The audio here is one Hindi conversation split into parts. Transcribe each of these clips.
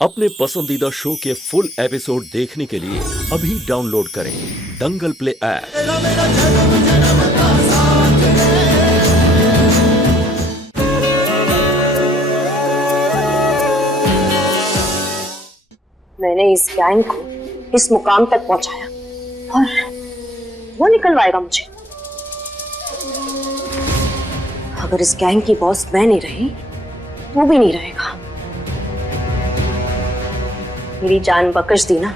अपने पसंदीदा शो के फुल एपिसोड देखने के लिए अभी डाउनलोड करें दंगल प्ले ऐप। मैंने इस गैंग को इस मुकाम तक पहुंचाया और वो निकलवाएगा मुझे। अगर इस गैंग की बॉस मैं नहीं रही वो भी नहीं रहेगा। मेरी जान बख्श दी ना,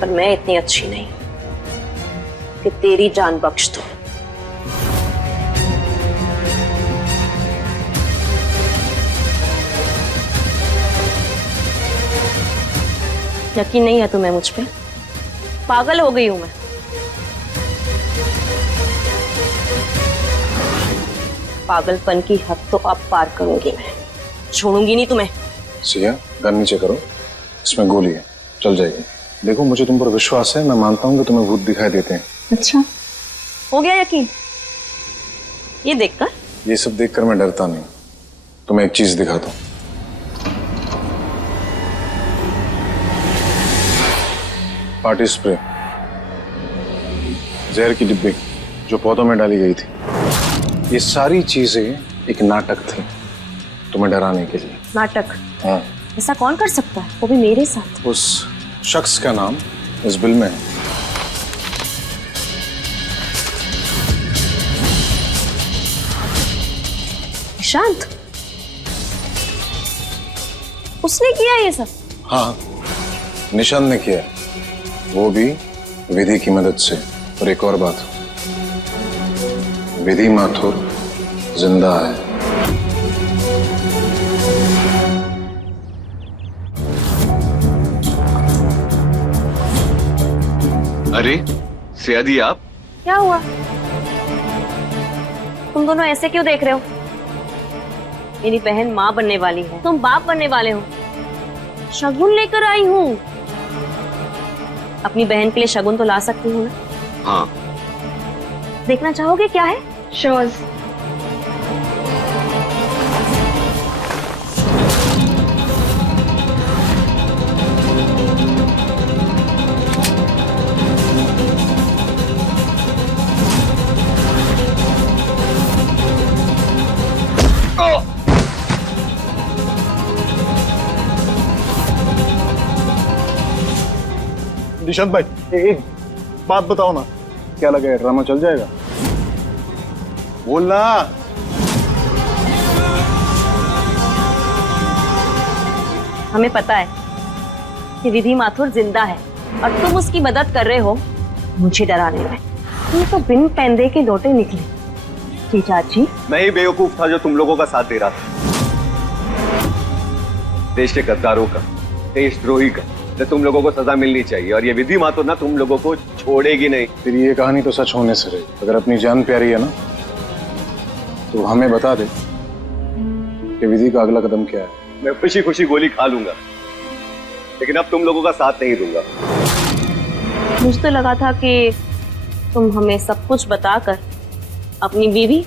पर मैं इतनी अच्छी नहीं कि तेरी जान बख्श दूं। यकीन नहीं है तुम्हें मुझ पे? पागल हो गई हूं मैं। पागलपन की हद तो अब पार करूंगी मैं, छोड़ूंगी नहीं तुम्हें। सिया, गन नीचे करो, इसमें गोली है, चल जाएगी। देखो मुझे तुम पर विश्वास है, मैं मानता हूँ कि तुम्हें भूत दिखाई देते हैं। अच्छा, हो गया यकीन? ये देखकर? ये सब देखकर मैं डरता नहीं। तुम्हें एक चीज दिखाता हूँ। पार्टी स्प्रे, जहर की डिब्बी जो पौधों में डाली गई थी, ये सारी चीजें एक नाटक थी तुम्हें डराने के लिए। नाटक? हाँ। ऐसा कौन कर सकता है, वो भी मेरे साथ? उस शख्स का नाम इस बिल में है। निशांत? उसने किया ये सब? हाँ, निशांत ने किया, वो भी विधि की मदद से। और एक और बात, विधि माथुर जिंदा है। अरे सियादी, आप क्या हुआ? तुम दोनों ऐसे क्यों देख रहे हो? मेरी बहन माँ बनने वाली है, तुम बाप बनने वाले हो। शगुन लेकर आई हूँ। अपनी बहन के लिए शगुन तो ला सकती हूँ ना? हाँ। देखना चाहोगे क्या है? शोज। निशांत भाई, एक बात बताओ ना, क्या लगा ड्रामा चल जाएगा? बोलना। हमें पता है कि विधि माथुर जिंदा है और तुम उसकी मदद कर रहे हो मुझे डराने में। तुम तो बिन पैंदे के लौटे निकले। जी चाची, मैं ही बेवकूफ था जो तुम लोगों का साथ दे रहा था। देश के गद्दारों का, देशद्रोही का, तो तुम लोगों को सजा मिलनी चाहिए। और ये विधि माथुर ना तुम लोगों को छोड़ेगी नहीं। फिर ये कहानी तो सच होने से रही। अगर अपनी जान प्यारी है ना, तो हमें बता दे कि विधि का अगला कदम क्या है। मैं खुशी खुशी गोली खा लूंगा, लेकिन अब तुम लोगों का साथ नहीं दूंगा। मुझे तो लगा था कि तुम हमें सब कुछ बताकर अपनी बीवी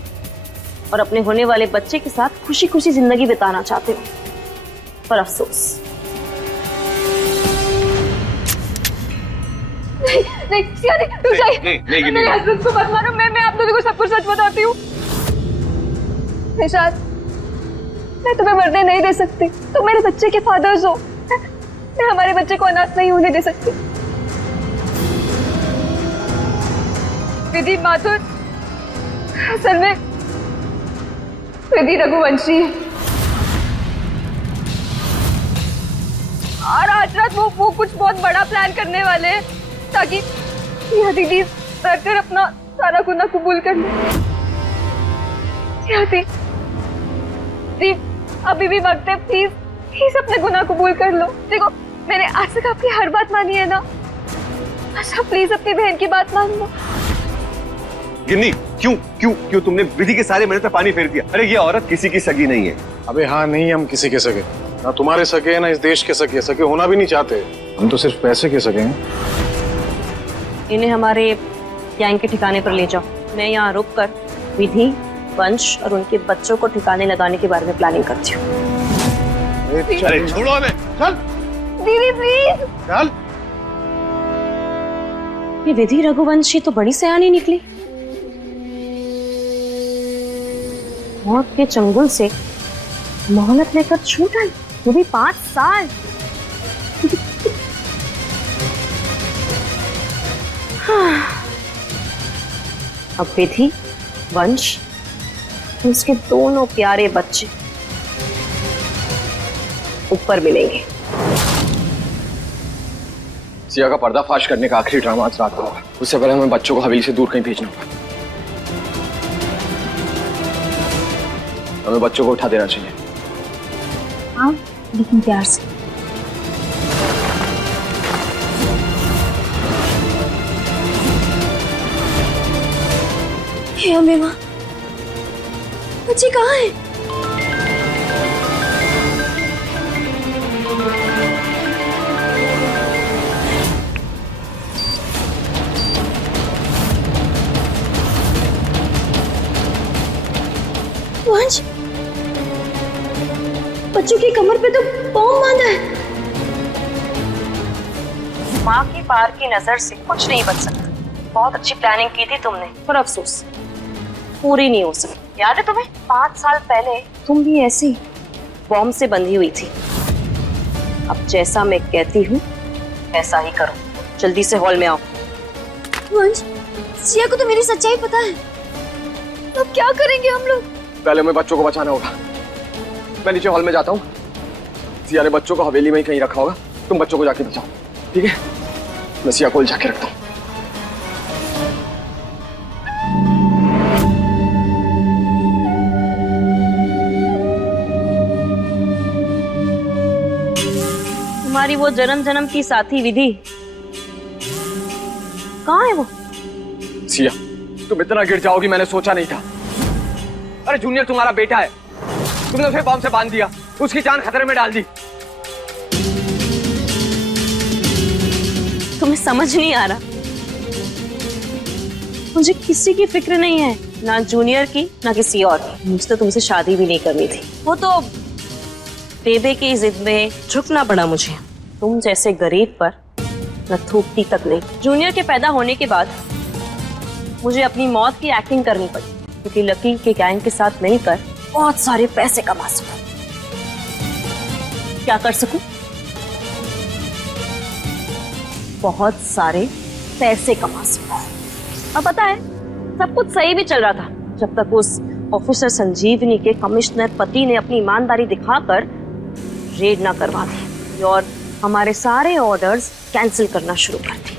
और अपने होने वाले बच्चे के साथ खुशी खुशी जिंदगी बिताना चाहते हो, पर अफसोस। नहीं, तुम जाइए। मेरे हस्बैंड को मत मारो। मैं आप दोनों को सब कुछ सच बताती हूँ। निशांत, मैं तुम्हें मरने नहीं दे सकती। तुम मेरे बच्चे के फादर्स हो। मैं हमारे बच्चे को अनाथ नहीं होने दे सकती। विधि माथुर असल में विधि रघुवंशी है, और आज रात वो कुछ बहुत बड़ा प्लान करने वाले हैं ताकि यह दीदी डरकर अपना सारा गुनाह कबूल कर ले। अभी भी वक्त है, प्लीज अपने गुनाह कबूल कर लो। देखो, मैंने आज तक आपकी हर बात मानी है ना। अच्छा प्लीज अपनी बहन की बात मान लो। गिन्नी, क्यों तुमने विधि के सारे मेहनत पे पानी फेर दिया? अरे ये औरत किसी की सगी नहीं है। अबे हाँ, नहीं, हम किसी के सगे ना, तुम्हारे सगे ना इस देश के सगे होना भी नहीं चाहते। हम तो सिर्फ पैसे के सगे हैं। इन्हें हमारे गैंग के ठिकाने पर ले जाओ। मैं यहाँ रुक कर विधि, वंश और उनके बच्चों को ठिकाने लगाने के बारे में प्लानिंग करती हूँ। अरे छोड़ो हमें। चल दीदी प्लीज। चल। ये विधि रघुवंशी तो बड़ी सयानी निकली। मौत के चंगुल से मोहलत लेकर छूट आई, वो भी 5 साल। अब विधि, वंश, उसके दोनों प्यारे बच्चे ऊपर मिलेंगे। सिया का पर्दाफाश करने का आखिरी ड्रामा आज रात को होगा। उससे पहले हमें बच्चों को हवेली से दूर कहीं भेजना होगा। हमें बच्चों को उठा देना चाहिए। हाँ, लेकिन प्यार से। हे अम्बे माँ, बच्चे कहाँ हैं? वंश, बच्चों की कमर पे तो बॉम्ब बांधा है। माँ की पार की नजर से कुछ नहीं बच सकता। बहुत अच्छी प्लानिंग की थी तुमने, पर अफसोस पूरी नहीं हो सकी। याद है तुम्हें 5 साल पहले तुम भी ऐसी बॉम्ब से बंधी हुई थी। अब जैसा मैं कहती हूँ ऐसा ही करो। जल्दी से हॉल में आओ। वंश, सिया को तो मेरी सच्चाई पता है। अब क्या करेंगे हम लोग? पहले हमें बच्चों को बचाना होगा। मैं नीचे हॉल में जाता हूँ। सिया ने बच्चों को हवेली में ही कहीं रखा होगा। तुम बच्चों को जाके बचाओ, ठीक है? मैं सिया को जाके रखता हूँ। तुम्हारी वो जन्म जन्म की साथी विधि कहाँ है वो? सिया, तुम इतना गिर जाओगी मैंने सोचा नहीं था। अरे जूनियर तुम्हारा बेटा है, तुमने उसे बॉम्ब से बांध दिया, उसकी जान खतरे में डाल दी। तुम्हें समझ नहीं आ रहा? मुझे किसी की फिक्र नहीं है, ना जूनियर की ना किसी और की। मुझे तो तुमसे शादी भी नहीं करनी थी। वो तो बेबे की जिद में झुकना पड़ा मुझे। तुम जैसे गरीब पर न थूकती तक नहीं। जूनियर के पैदा होने के बाद मुझे अपनी मौत की एक्टिंग करनी पड़ी, क्योंकि लकी के गैंग के साथ मिलकर बहुत सारे पैसे कमा सकूं। क्या कर सकूं? बहुत सारे पैसे कमा सकूं। अब पता है, सब कुछ सही भी चल रहा था जब तक उस ऑफिसर संजीवनी के कमिश्नर पति ने अपनी ईमानदारी दिखाकर रेड ना करवा दी और हमारे सारे ऑर्डर्स कैंसिल करना शुरू कर दिए।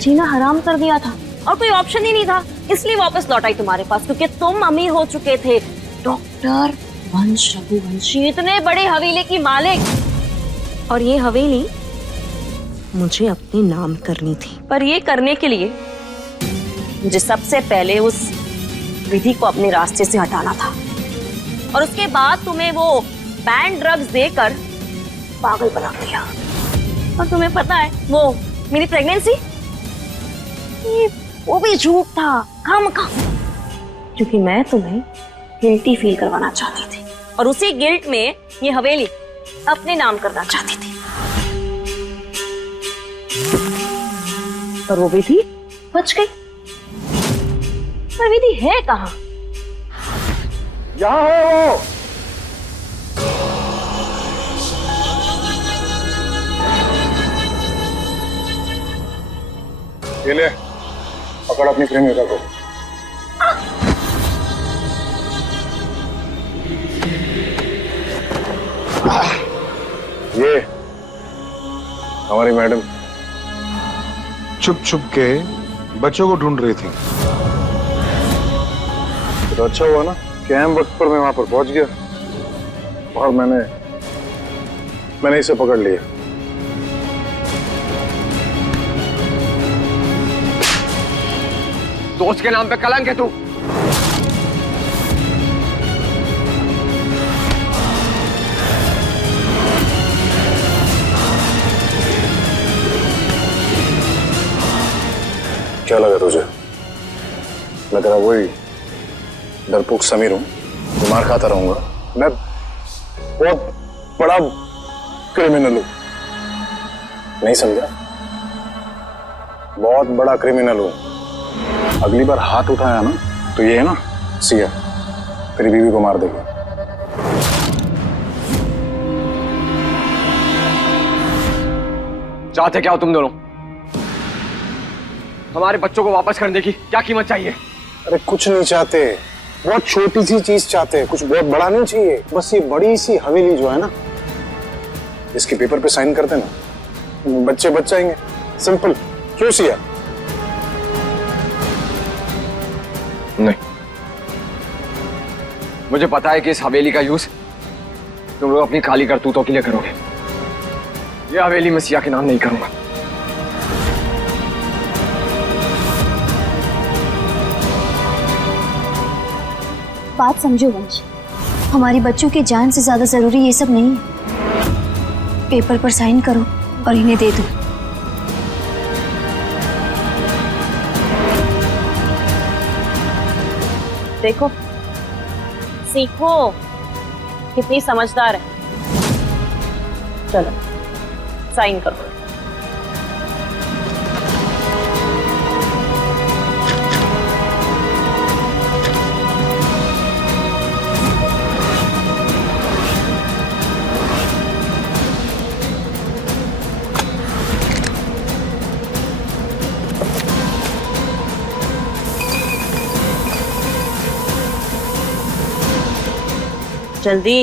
जीना हराम कर दिया था और कोई ऑप्शन ही नहीं था, इसलिए वापस लौट आई तुम्हारे पास, क्योंकि तुम अमीर हो चुके थे। डॉक्टर वंश रघुवंशी इतने बड़े हवेली की मालिक, और ये हवेली मुझे अपने नाम करनी थी। पर ये करने के लिए मुझे सबसे पहले उस विधि को अपने रास्ते से हटाना था, और उसके बाद तुम्हें वो बैन ड्रग्स देकर पागल बना दिया। और तुम्हें पता है वो मेरी प्रेगनेंसी, वो भी झूठ था, खामखा, क्योंकि मैं तुम्हें गिल्टी फील करवाना चाहती थी, और उसी गिल्ट में ये हवेली अपने नाम करना चाहती थी। पर वो विधि बच गई। पर विधि है कहाँ? यहाँ है वो। ये ले, पकड़ अपनी प्रेमिका को। ये हमारी मैडम छुप छुप के बच्चों को ढूंढ रही थी। तो अच्छा हुआ ना कि अहम वक्त पर मैं वहां पर पहुंच गया और मैंने इसे पकड़ लिया। दोस्त के नाम पे कलंक है तू। क्या लगा तुझे? मैं तेरा वही डरपोक समीर हूं, मार खाता रहूंगा? बहुत बड़ा क्रिमिनल हूं। नहीं समझा? बहुत बड़ा क्रिमिनल हूं। अगली बार हाथ उठाया ना तो ये है ना सिया, तेरी बीवी को मार देगा। चाहते क्या हो तुम दोनों? हमारे बच्चों को वापस करने की क्या कीमत चाहिए? अरे कुछ नहीं चाहते, बहुत छोटी सी चीज चाहते हैं, कुछ बहुत बड़ा नहीं चाहिए। बस ये बड़ी सी हवेली जो है ना, इसके पेपर पे साइन करते ना, बच्चे बच जाएंगे। सिंपल। क्यों सिया? नहीं, मुझे पता है कि इस हवेली का यूज तुम लोग अपनी काली करतूतों के लिए करोगे। ये हवेली मैं सिया के नाम नहीं करूंगा। बात समझो वंश, हमारी बच्चों की जान से ज्यादा जरूरी ये सब नहीं है। पेपर पर साइन करो और इन्हें दे दो। देखो, सीखो कितनी समझदार है। चलो साइन करो। जल्दी।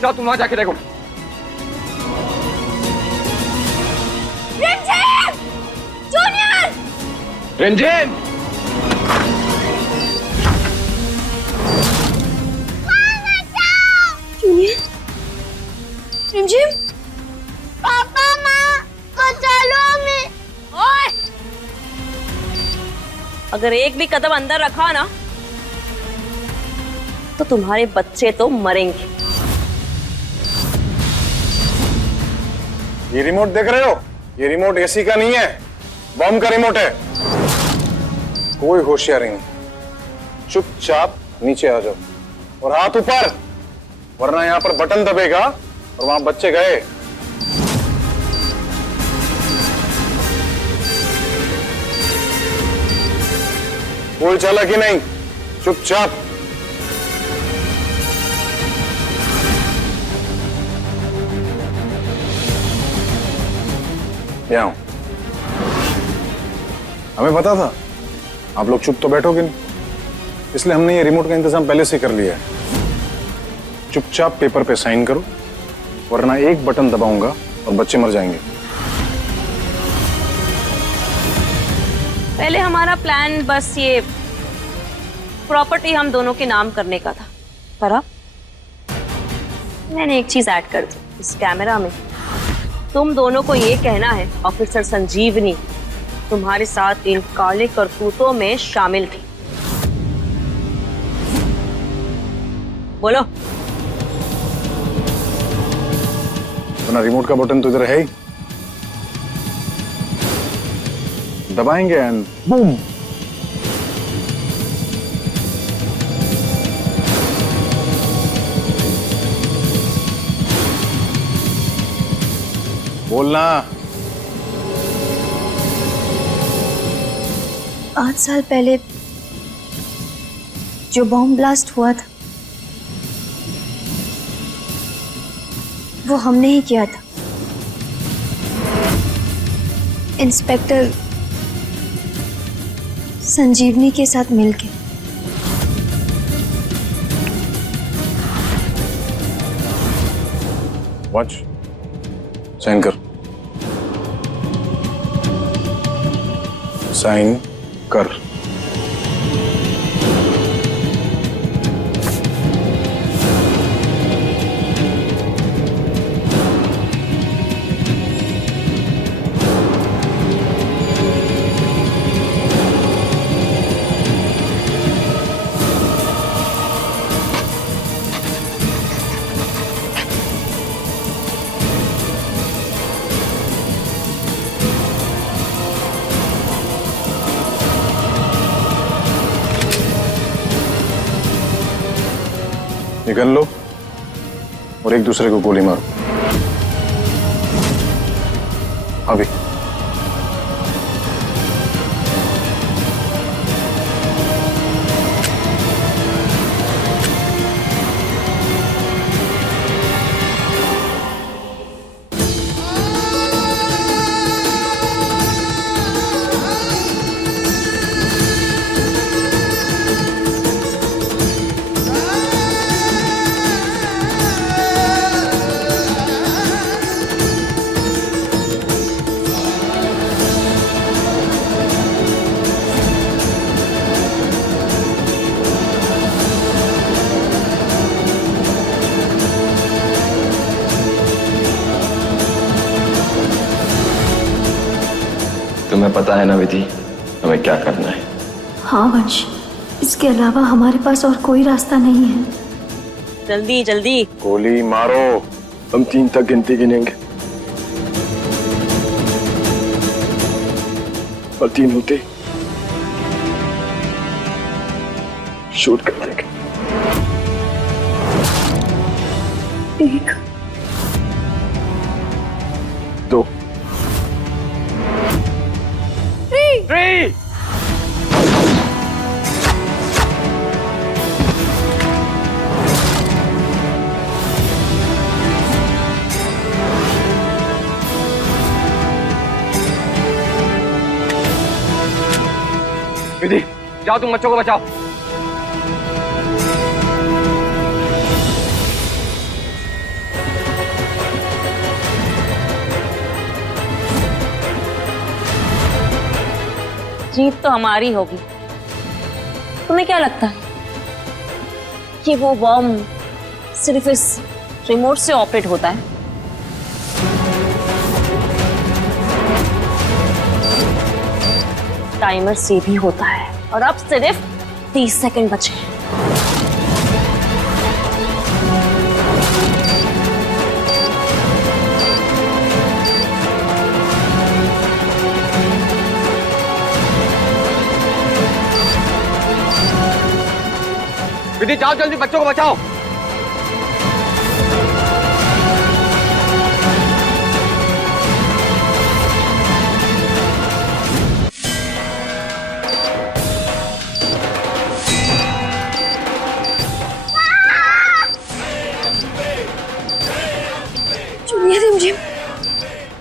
जाओ तुम वहां जाके देखो। रंजन! रिमझिम, पापा माँ बचा लो हमें। ओए! अगर एक भी कदम अंदर रखा ना तो तुम्हारे बच्चे तो मरेंगे। ये रिमोट देख रहे हो? ये रिमोट एसी का नहीं है, बॉम्ब का रिमोट है। कोई होशियारी नहीं, चुपचाप नीचे आ जाओ और हाथ ऊपर, वरना यहां पर बटन दबेगा और वहां बच्चे गए। कोई चालाकी नहीं, चुपचाप। यहाँ हमें पता था आप लोग चुप तो बैठोगे नहीं, इसलिए हमने ये रिमोट का इंतजाम पहले से कर लिया है। चुपचाप पेपर पे साइन करो, वरना एक बटन दबाऊंगा और बच्चे मर जाएंगे। पहले हमारा प्लान बस ये प्रॉपर्टी हम दोनों के नाम करने का था, पर अब मैंने एक चीज ऐड कर दी इस कैमरा में। तुम दोनों को ये कहना है ऑफिसर संजीवनी तुम्हारे साथ इन काले करतूतों में शामिल थी। बोलो। अपना रिमोट का बटन तो इधर है ही, दबाएंगे एंड बूम। बोलना। 5 साल पहले जो बॉम्ब ब्लास्ट हुआ था वो हमने ही किया था। इंस्पेक्टर संजीवनी के साथ मिलके। वॉच, साइन कर। साइन कर। ये गन लो और एक दूसरे को गोली मारो। अभी। तुम्हें पता है ना विधि, हमें क्या करना है? हाँ वंश, इसके अलावा हमारे पास और कोई रास्ता नहीं है। जल्दी जल्दी। गोली मारो। हम 3 तक गिनती गिनेंगे और 3 होते शूट कर देंगे। 1 2 3 विधि, जाओ तुम बच्चों को बचाओ। जीत तो हमारी होगी। तुम्हें क्या लगता है कि वो बॉम्ब सिर्फ इस रिमोट से ऑपरेट होता है? टाइमर से भी होता है। और अब सिर्फ 30 सेकंड बचे हैं। विधि, जाओ जल्दी बच्चों को बचाओ। जूनियर रिमझिम,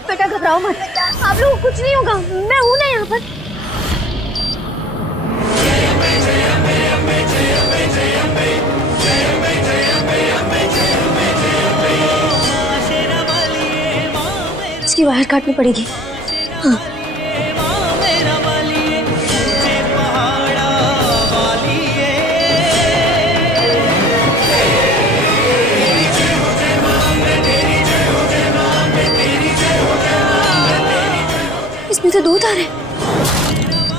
बेटा घबराओ मत, आप लोगों को कुछ नहीं होगा, मैं हूं ना यहाँ पर। इसकी वायर काटनी पड़ेगी। हाँ। इसमें तो 2 तार हैं,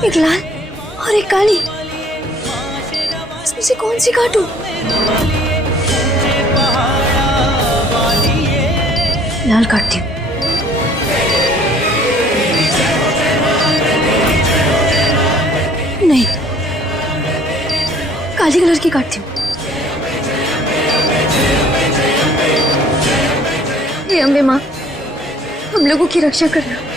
एक लाल और एक काली। इसमें से कौन सी काटूं? लाल काटती हूँ। नहीं, काली कलर की काटती हूँ। हे अम्बे माँ, हम लोगों की रक्षा करना।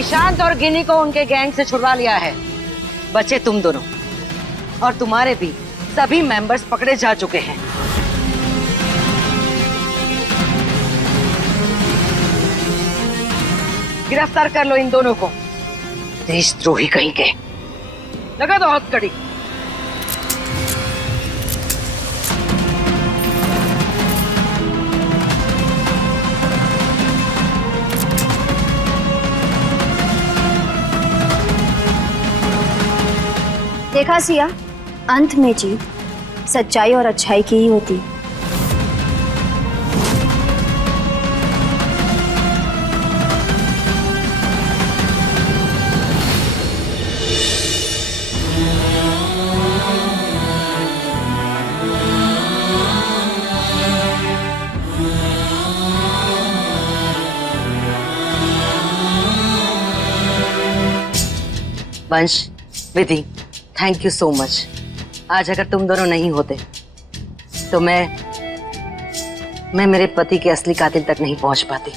निशांत और गिनी को उनके गैंग से छुड़वा लिया है। बचे तुम दोनों, और तुम्हारे भी सभी मेंबर्स पकड़े जा चुके हैं। गिरफ्तार कर लो इन दोनों को, देशद्रोही कहीं के। लगा दो हथकड़ी। देखा सिया, अंत में जीत सच्चाई और अच्छाई की ही होती है। वंश, विधि, थैंक यू सो मच। आज अगर तुम दोनों नहीं होते तो मैं मेरे पति के असली कातिल तक नहीं पहुंच पाती।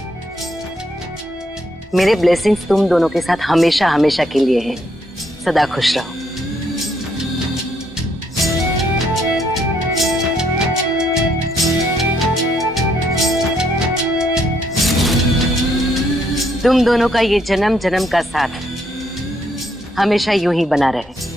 मेरे ब्लेसिंग्स तुम दोनों के साथ हमेशा हमेशा के लिए हैं। सदा खुश रहो। तुम दोनों का ये जन्म जन्म का साथ हमेशा यूं ही बना रहे।